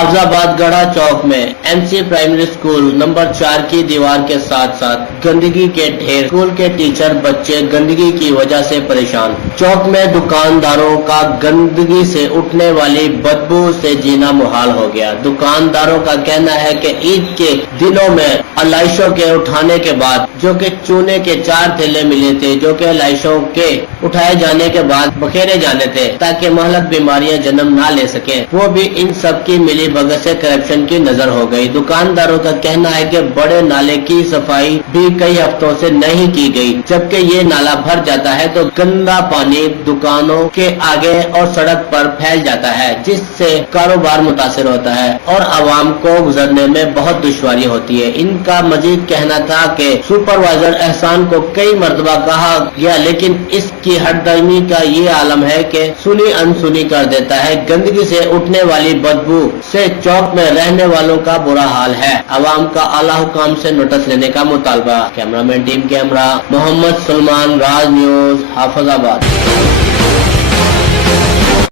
हाफजाबाद गढ़ा चौक में MC primary school number 4 की दीवार के साथ साथ गंदगी के ढेर। स्कूल के टीचर बच्चे गंदगी की वजह से परेशान। चौक में दुकानदारों का गंदगी से उठने वाली बदबू से जीना मुहाल हो गया। दुकानदारों का कहना है कि ईद के दिनों में अलाइशों के उठाने के बाद जो कि चूने के 4 थैले मिले थे, जो कि अलाइशों के उठाए जाने के बाद बखेरे जाने थे ताकि महलक बीमारियां जन्म ना ले सके, वो भी इन सब की मिली भगत से करप्शन की नजर हो गई। दुकानदारों का कहना है कि बड़े नाले की सफाई भी कई हफ्तों से नहीं की गई, जबकि ये नाला भर जाता है तो गंदा पानी दुकानों के आगे और सड़क पर फैल जाता है, जिससे कारोबार मुतासिर होता है और आवाम को गुजरने में बहुत दुश्वारी होती है। इनका मजीद कहना था कि सुपरवाइजर एहसान को कई मरतबा कहा गया, लेकिन इसकी हरदर्मी का ये आलम है कि सुनी अनसुनी कर देता है। गंदगी से उठने वाली बदबू से चौक में रहने वालों का बुरा हाल है। आवाम का आला हुकाम से नोटिस लेने का मुतालबा। Cameraman team camera Mohammad Salman, Raj news, Hafizabad.